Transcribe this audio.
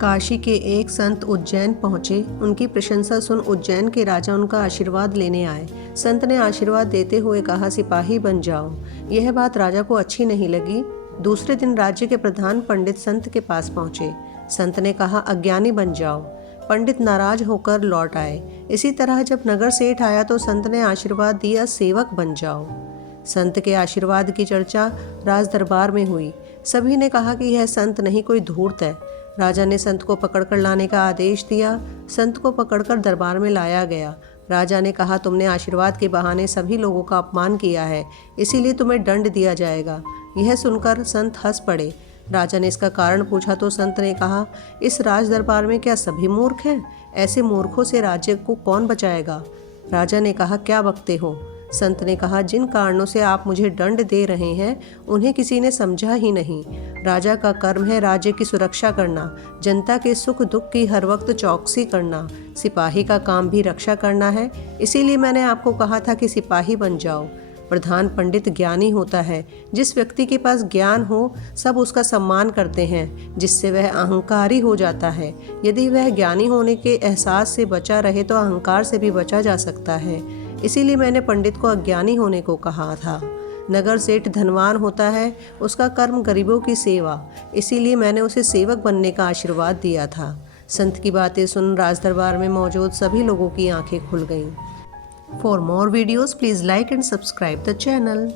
काशी के एक संत उज्जैन पहुंचे। उनकी प्रशंसा सुन उज्जैन के राजा उनका आशीर्वाद लेने आए। संत ने आशीर्वाद देते हुए कहा, सिपाही बन जाओ। यह बात राजा को अच्छी नहीं लगी। दूसरे दिन राज्य के प्रधान पंडित संत के पास पहुंचे। संत ने कहा, अज्ञानी बन जाओ। पंडित नाराज होकर लौट आए। इसी तरह जब नगर सेठ आया तो संत ने आशीर्वाद दिया, सेवक बन जाओ। संत के आशीर्वाद की चर्चा राज दरबार में हुई। सभी ने कहा कि यह संत नहीं, कोई धूर्त है। राजा ने संत को पकड़कर लाने का आदेश दिया। संत को पकड़कर दरबार में लाया गया। राजा ने कहा, तुमने आशीर्वाद के बहाने सभी लोगों का अपमान किया है, इसीलिए तुम्हें दंड दिया जाएगा। यह सुनकर संत हंस पड़े। राजा ने इसका कारण पूछा तो संत ने कहा, इस राज दरबार में क्या सभी मूर्ख हैं? ऐसे मूर्खों से राज्य को कौन बचाएगा? राजा ने कहा, क्या बकते हो? संत ने कहा, जिन कारणों से आप मुझे दंड दे रहे हैं उन्हें किसी ने समझा ही नहीं। राजा का कर्म है राज्य की सुरक्षा करना, जनता के सुख दुख की हर वक्त चौकसी करना। सिपाही का काम भी रक्षा करना है, इसीलिए मैंने आपको कहा था कि सिपाही बन जाओ। प्रधान पंडित ज्ञानी होता है। जिस व्यक्ति के पास ज्ञान हो सब उसका सम्मान करते हैं, जिससे वह अहंकारी हो जाता है। यदि वह ज्ञानी होने के एहसास से बचा रहे तो अहंकार से भी बचा जा सकता है। इसीलिए मैंने पंडित को अज्ञानी होने को कहा था। नगर सेठ धनवान होता है, उसका कर्म गरीबों की सेवा, इसीलिए मैंने उसे सेवक बनने का आशीर्वाद दिया था। संत की बातें सुन राज दरबार में मौजूद सभी लोगों की आंखें खुल गईं। For more videos please like and subscribe the channel.